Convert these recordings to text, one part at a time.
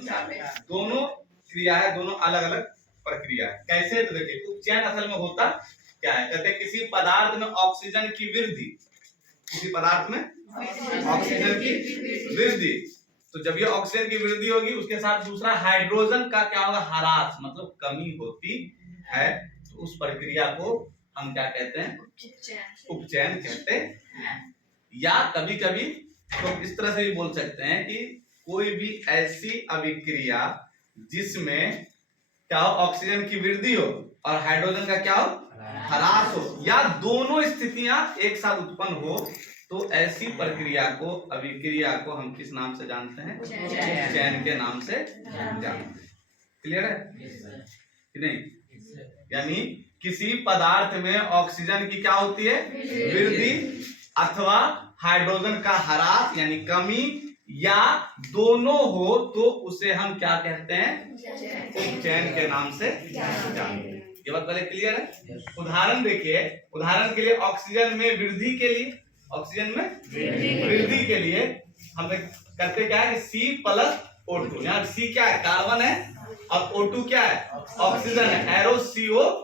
दोनों क्रिया है, दोनों अलग अलग प्रक्रिया है। कैसे? तो देखिए उपचयन असल में होता क्या है, कहते हैं किसी पदार्थ में ऑक्सीजन की वृद्धि, किसी पदार्थ में ऑक्सीजन की वृद्धि, तो जब ये ऑक्सीजन की वृद्धि होगी उसके साथ दूसरा हाइड्रोजन का क्या होगा, ह्रास मतलब कमी होती है, तो उस प्रक्रिया को हम क्या कहते हैं, उपचयन कहते हैं। या कभी कभी तो इस तरह से भी बोल सकते हैं कि कोई भी ऐसी अभिक्रिया जिसमें क्या हो, ऑक्सीजन की वृद्धि हो और हाइड्रोजन का क्या हो, ह्रास हो, या दोनों स्थितियां एक साथ उत्पन्न हो, तो ऐसी प्रक्रिया को, अभिक्रिया को हम किस नाम से जानते हैं, उपचयन के नाम से जानते हैं। क्लियर है कि नहीं? यानी किसी पदार्थ में ऑक्सीजन की क्या होती है, वृद्धि, अथवा हाइड्रोजन का ह्रास यानी कमी, या दोनों हो, तो उसे हम क्या कहते हैं, उपचयन के नाम से जानते हैं। ये बात पहले क्लियर है? उदाहरण देखिए, उदाहरण के लिए ऑक्सीजन में वृद्धि के लिए, ऑक्सीजन में वृद्धि के लिए हम करते क्या है, C+O2, यहाँ C क्या है, कार्बन है, और O2 क्या है, ऑक्सीजन है, एरो CO2।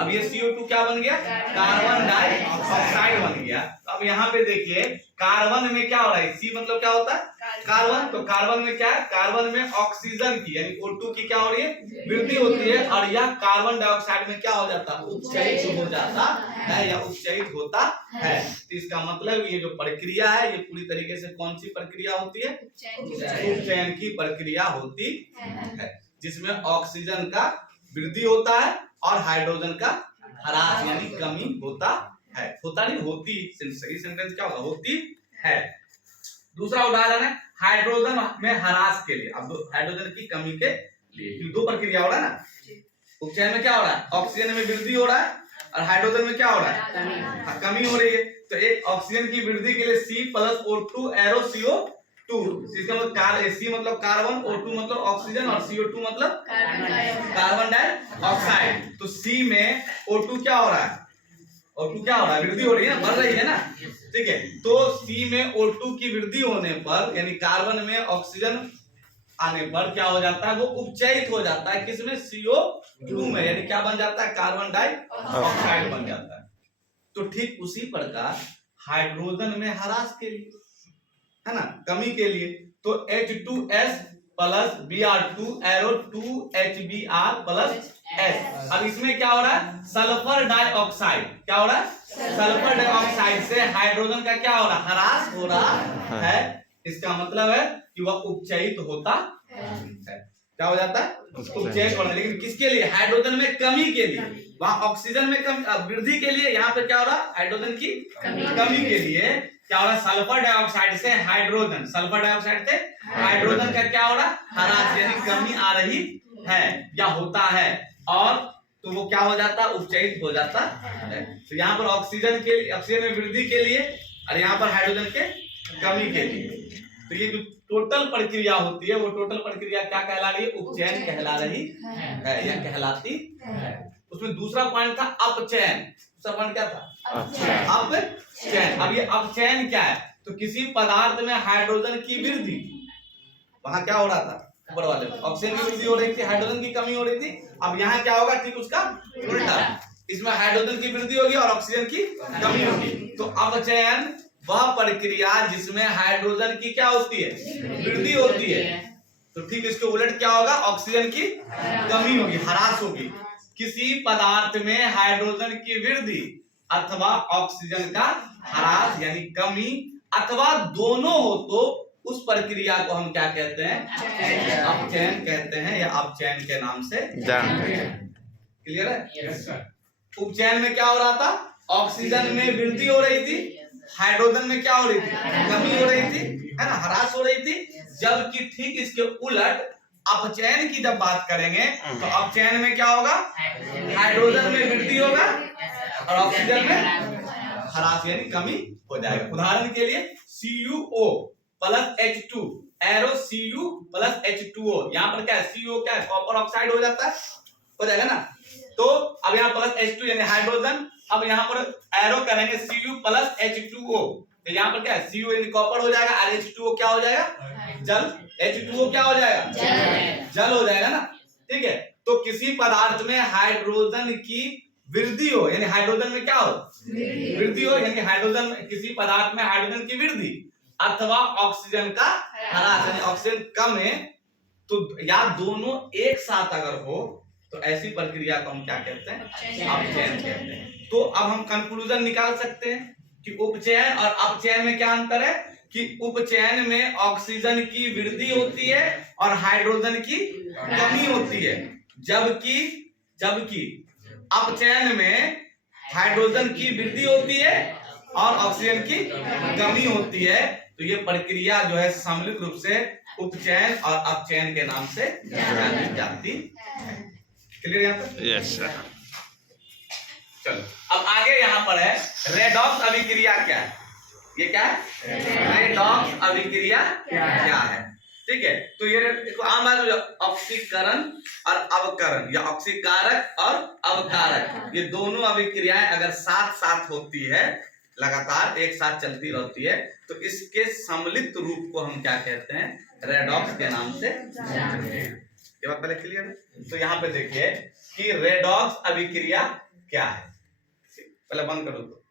अब ये CO2 क्या बन गया, कार्बन डाइऑक्साइड बन गया। तो अब यहाँ पे देखिए कार्बन में क्या हो रहा है, C मतलब क्या होता है, कार्बन, तो कार्बन में क्या है, कार्बन में ऑक्सीजन की यानी O2 की क्या हो रही है, वृद्धि होती है, और यह कार्बन डाइऑक्साइड में क्या हो जाता है, उपचयित हो जाता है या उपचयित होता है। तो इसका मतलब ये जो प्रक्रिया है ये पूरी तरीके से कौन सी प्रक्रिया होती है, उपचयन की प्रक्रिया होती है, जिसमें ऑक्सीजन का वृद्धि होता है और हाइड्रोजन का ह्रास यानी कमी होता है। होता नहीं, होती, सही सेंटेंस क्या होगा, होती है। दूसरा उदाहरण है हाइड्रोजन में ह्रास के लिए। अब हाइड्रोजन की कमी के लिए दो प्रक्रिया हो रहा है ना, उपचयन में क्या हो रहा है, ऑक्सीजन में वृद्धि हो रहा है और हाइड्रोजन में क्या हो रहा है, कमी हो रही है। तो एक ऑक्सीजन की वृद्धि के लिए C+O2 एरो CO2, इसका मतलब C मतलब कार्बन, O2 मतलब ऑक्सीजन और CO2 मतलब कार्बन डाइऑक्साइड। तो C में O2 क्या हो रहा है, O2 क्या हो रहा है, वृद्धि हो रही है ना, बढ़ रही है ना, ठीक है। तो C में O2 की वृद्धि होने पर यानी कार्बन में ऑक्सीजन आने पर क्या हो जाता है, वो उपचयित हो जाता है किसमें, CO2 में, यानी क्या बन जाता है, कार्बन डाइऑक्साइड बन जाता है। तो ठीक उसी प्रकार हाइड्रोजन में ह्रास के लिए है ना, कमी के लिए, तो H2S plus Br2 arrow 2HBr+S। अब इसमें क्या हो रहा है, सल्फर डाइऑक्साइड, क्या हो रहा है, सल्फर डाइऑक्साइड से हाइड्रोजन का क्या हो रहा है, ह्रास हो रहा है। इसका मतलब है कि वह उपचयित होता है, क्या हो जाता है, उपचयित होना। लेकिन किसके लिए, हाइड्रोजन में कमी के लिए, वहां ऑक्सीजन में वृद्धि के लिए, यहाँ पे क्या हो रहा है, हाइड्रोजन की कमी के लिए क्या हो रहा है, सल्फर डाइऑक्साइड से हाइड्रोजन, सल्फर डाइऑक्साइड से हाइड्रोजन का क्या हो रहा है, ह्रास यानी कमी आ रही है या होता है, और तो वो क्या हो जाता है, उपचयित हो जाता है। तो यहाँ पर ऑक्सीजन के लिए, ऑक्सीजन में वृद्धि के लिए, और यहाँ पर हाइड्रोजन के कमी के लिए। तो ये जो टोटल प्रक्रिया होती है वो टोटल प्रक्रिया क्या कहला रही है, उपचयन कहला रही है या कहलाती है। उसमें दूसरा पॉइंट था अपचयन। दूसरा पॉइंट क्या था, अपचयन। अब ये अपचयन क्या है, तो किसी पदार्थ में हाइड्रोजन की वृद्धि, वहां क्या हो रहा था, ऊपर वाले में ऑक्सीजन की वृद्धि हो रही थी, हाइड्रोजन की कमी हो रही थी। अब यहाँ क्या होगा, ठीक उसका उल्टा, इसमें हाइड्रोजन की वृद्धि होगी और ऑक्सीजन की कमी होगी। तो अपचयन वह प्रक्रिया जिसमें हाइड्रोजन की क्या होती है, वृद्धि होती है। तो ठीक इसके उलट क्या होगा, ऑक्सीजन की कमी होगी, ह्रास होगी। किसी पदार्थ में हाइड्रोजन की वृद्धि अथवा ऑक्सीजन का ह्रास यानी कमी, अथवा दोनों हो, तो उस प्रक्रिया को हम क्या कहते हैं, अपचयन कहते हैं या अपचयन के नाम से जानते हैं। क्लियर है? उपचयन में क्या हो रहा था, ऑक्सीजन में वृद्धि हो रही थी, हाइड्रोजन में क्या हो रही थी, कमी हो रही थी, है ना, ह्रास हो रही थी। जबकि ठीक इसके उलट अपचयन की जब बात करेंगे तो अपचयन में क्या होगा, हाइड्रोजन में वृद्धि होगा और ऑक्सीजन में ह्रास यानी कमी हो जाएगा। उदाहरण के लिए CuO plus H2 arrow Cu plus H2O, यहाँ पर क्या है, CO क्या है, कॉपर ऑक्साइड हो जाता है, हो जाएगा ना। तो अब यहाँ प्लस H2 यानी हाइड्रोजन, अब यहाँ पर एरो करेंगे Cu प्लस H2O, तो यहाँ पर क्या है, CuN कॉपर हो जाएगा और H2O क्या हो जाएगा, जल। H2O क्या हो जाएगा, जल हो जाएगा ना। ठीक है, तो किसी पदार्थ में हाइड्रोजन की वृद्धि हो, यानी हाइड्रोजन में क्या हो, वृद्धि हो, यानी हाइड्रोजन, किसी पदार्थ में हाइड्रोजन की वृद्धि अथवा ऑक्सीजन का ह्रास, यानी ऑक्सीजन कम है, तो या दोनों एक साथ अगर हो तो ऐसी प्रक्रिया को हम क्या कहते हैं, अपचयन कहते हैं। तो अब हम कंक्लूजन निकाल सकते हैं कि उपचयन और अपचयन में क्या अंतर है, कि उपचयन में ऑक्सीजन की वृद्धि होती है और हाइड्रोजन की कमी होती है, जबकि अपचयन में हाइड्रोजन की वृद्धि होती है और ऑक्सीजन की कमी होती है। तो ये प्रक्रिया जो है सम्मिलित रूप से उपचयन और अपचयन के नाम से जानी जाती है। क्लियर यहाँ पर? Yes sir. चलो अब आगे यहाँ पर है रेडॉक्स अभिक्रिया क्या है, ये क्या है, रेडॉक्स अभिक्रिया क्या है। ठीक है, तो ये आम बात है, ऑक्सीकरण और अवकरण या ऑक्सीकारक और अवकारक, ये दोनों अभिक्रियाएं अगर साथ साथ होती है, लगातार एक साथ चलती रहती है, तो इसके सम्मिलित रूप को हम क्या कहते हैं, रेडॉक्स के नाम से जानते हैं। ये बात पहले क्लियर है। तो यहाँ पे देखिए कि रेडॉक्स अभिक्रिया क्या है, पहले बंद करो तो